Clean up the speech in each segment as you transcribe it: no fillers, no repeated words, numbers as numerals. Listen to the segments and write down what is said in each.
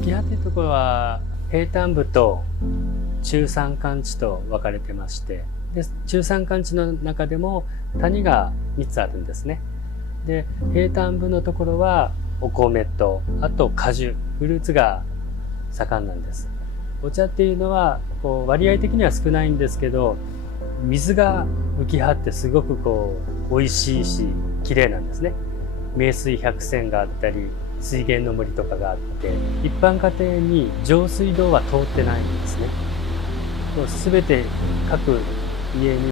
浮羽というところは平坦部と中山間地と分かれてまして、で中山間地の中でも谷が3つあるんですね。で平坦部のところはお米とあと果樹フルーツが盛んなんです。お茶っていうのはこう割合的には少ないんですけど、水が浮き張ってすごく美味しいし綺麗なんですね。名水百選があったり水源の森とかがあって、一般家庭に上水道は通ってないんですね。すべて各家に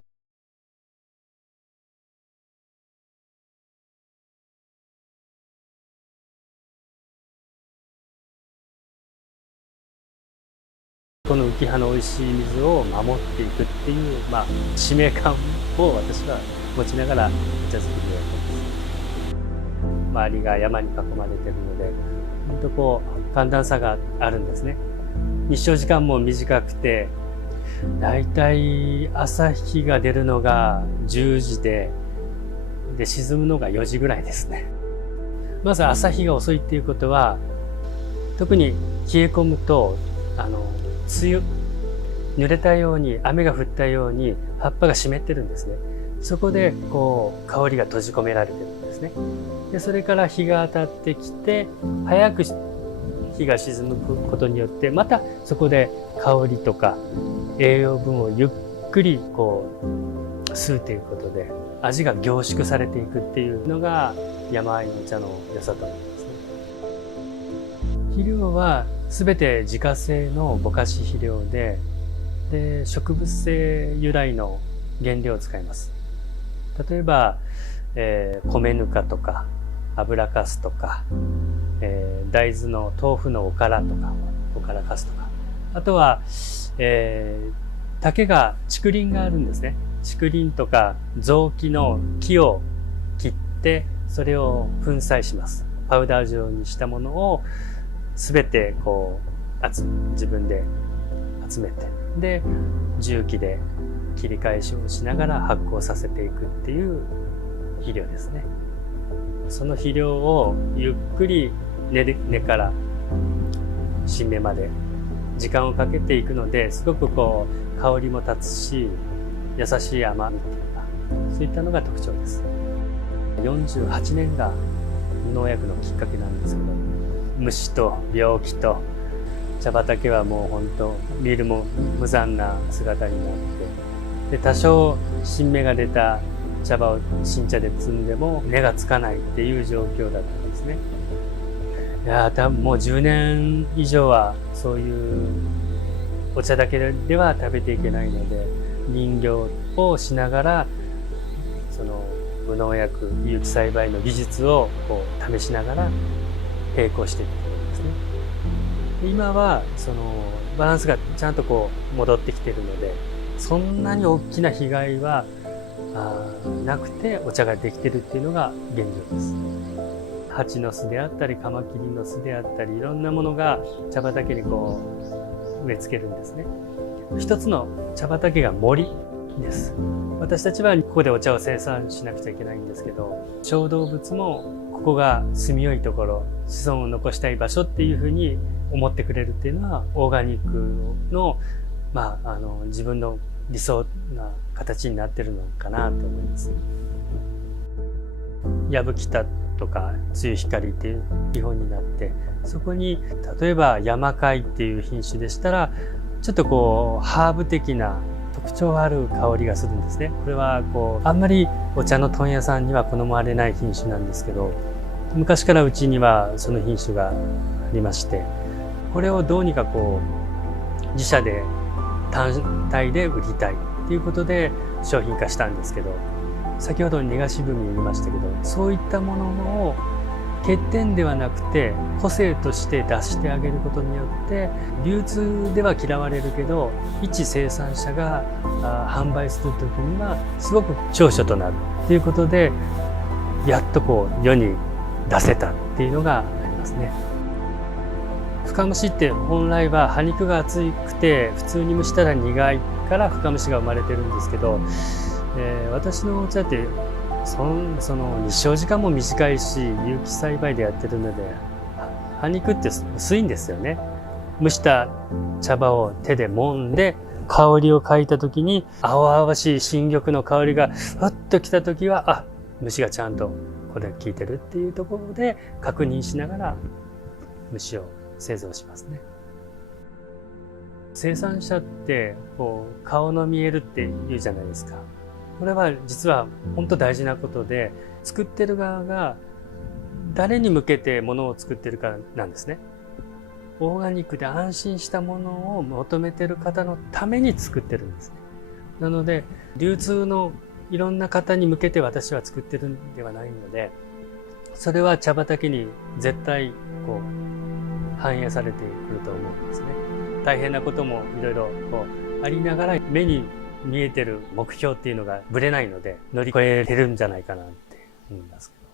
この浮羽の美味しい水を守っていくっていう、使命感を私は持ちながらお茶作りをやってます。周りが山に囲まれているので、本当寒暖差があるんですね。日照時間も短くて、だいたい朝日が出るのが10時で沈むのが4時ぐらいですね。まず朝日が遅いっていうことは、特に冷え込むと梅雨、濡れたように雨が降ったように葉っぱが湿ってるんですね。そこで香りが閉じ込められてるんですね。でそれから日が当たってきて早く日が沈むことによってまたそこで香りとか栄養分をゆっくり吸うということで味が凝縮されていくっていうのが山あいのお茶の良さと思いますね。肥料は全て自家製のぼかし肥料で、植物性由来の原料を使います。例えば、米ぬかとか油かすとか、大豆の豆腐のおからとかおからかすとか、あとは、竹が竹林があるんですね。竹林とか雑木の木を切ってそれを粉砕します。パウダー状にしたものを全て自分で集めて、で重機で切り返しをしながら発酵させていくっていう肥料ですね。その肥料をゆっくり根から新芽まで時間をかけていくので、すごく香りも立つし優しい甘みっていうか、そういったのが特徴です。48年が無農薬のきっかけなんですけど、虫と病気と茶畑はもう本当見るも無残な姿になって、で多少新芽が出た茶葉を新茶で摘んでも根がつかないっていう状況だったんですね。いや多分もう10年以上はそういうお茶だけでは食べていけないので、林業をしながらその無農薬有機栽培の技術を試しながら並行していってるんですね。今はそのバランスがちゃんと戻ってきてるので、そんなに大きな被害はなくてお茶ができてるっていうのが現状です。蜂の巣であったりカマキリの巣であったり、いろんなものが茶畑に植え付けるんですね。一つの茶畑が森です。私たちはここでお茶を生産しなくちゃいけないんですけど、小動物もここが住みよいところ、子孫を残したい場所っていうふうに思ってくれるっていうのはオーガニックの、自分の理想な形になってるのかなと思います。やぶきたとか露光っていう基本になって、そこに例えば山海っていう品種でしたらちょっとハーブ的な特徴ある香りがするんですね。これはあんまりお茶の問屋さんには好まれない品種なんですけど、昔からうちにはその品種がありまして、これをどうにか自社で単体で売りたいっていうことで商品化したんですけど、先ほどネガシブに言いましたけど、そういったものを欠点ではなくて個性として出してあげることによって、流通では嫌われるけど一生産者が販売する時にはすごく長所となるっていうことで、やっと世に出せたっていうのがありますね。深蒸しって本来は葉肉が厚くて普通に蒸したら苦いから深蒸しが生まれてるんですけど、私のお茶ってその日照時間も短いし有機栽培でやってるので、葉葉肉って薄いんですよね。蒸した茶葉を手で揉んで香りを嗅いだ時に青々しい新玉の香りがふっときた時は、あ、虫がちゃんとこれ効いてるっていうところで確認しながら虫を製造しますね。生産者ってこう顔の見えるって言うじゃないですか。これは実は本当大事なことで、作ってる側が誰に向けてものを作ってるかなんですね。オーガニックで安心したものを求めてる方のために作ってるんですね。なので流通のいろんな方に向けて私は作ってるんではないので、それは茶畑に絶対こう反映されてくると思うんですね。大変なこともいろいろこうありながら、目に見えてる目標っていうのがぶれないので乗り越えれるんじゃないかなって思いますけど。